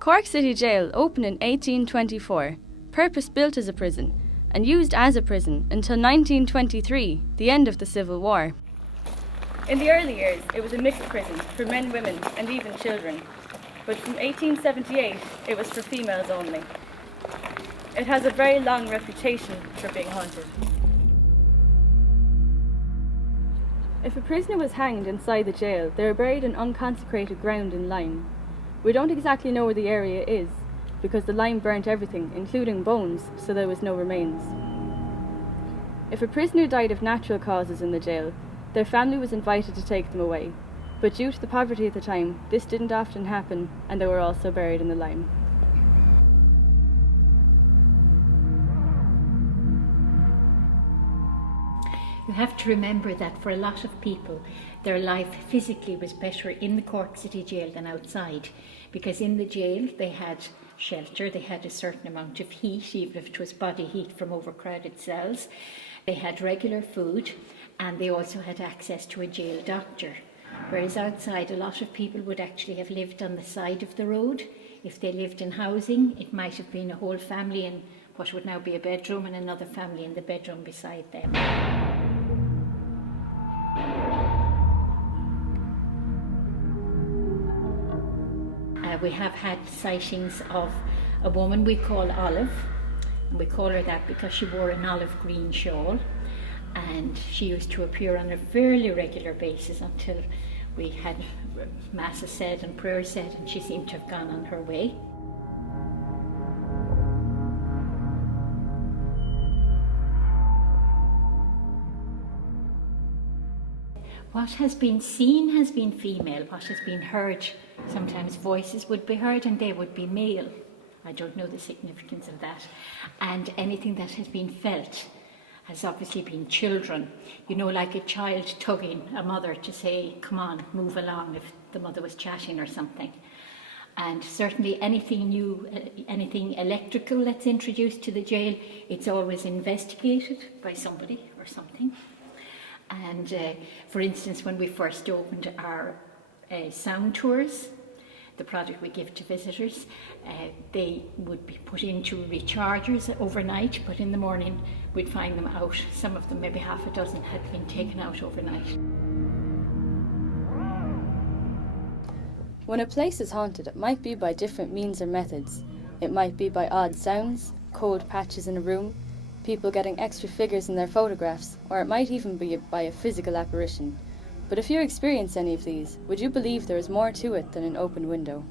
Cork City Jail opened in 1824, purpose-built as a prison, and used as a prison until 1923, the end of the Civil War. In the early years, it was a mixed prison for men, women, and even children, but from 1878, it was for females only. It has a very long reputation for being haunted. If a prisoner was hanged inside the jail, they were buried in unconsecrated ground in lime. We don't exactly know where the area is, because the lime burnt everything, including bones, so there was no remains. If a prisoner died of natural causes in the jail, their family was invited to take them away, but due to the poverty at the time, this didn't often happen, and they were also buried in the lime. You have to remember that for a lot of people, their life physically was better in the Cork City Jail than outside, because in the jail they had shelter, they had a certain amount of heat, even if it was body heat from overcrowded cells. They had regular food, and they also had access to a jail doctor. Whereas outside, a lot of people would actually have lived on the side of the road. If they lived in housing, it might have been a whole family in what would now be a bedroom and another family in the bedroom beside them. We have had sightings of a woman we call Olive, and we call her that because she wore an olive green shawl, and she used to appear on a fairly regular basis until we had masses said and prayers said, and she seemed to have gone on her way. What has been seen has been female. What has been heard, sometimes voices would be heard and they would be male. I don't know the significance of that. And anything that has been felt has obviously been children. You know, like a child tugging a mother to say, come on, move along, if the mother was chatting or something. And certainly anything new, anything electrical that's introduced to the jail, it's always investigated by somebody or something. And for instance, when we first opened our sound tours, the product we give to visitors, they would be put into rechargers overnight, but in the morning we'd find them out. Some of them, maybe half a dozen, had been taken out overnight. When a place is haunted, it might be by different means or methods. It might be by odd sounds, cold patches in a room, people getting extra figures in their photographs, or it might even be by a physical apparition. But if you experience any of these, would you believe there is more to it than an open window?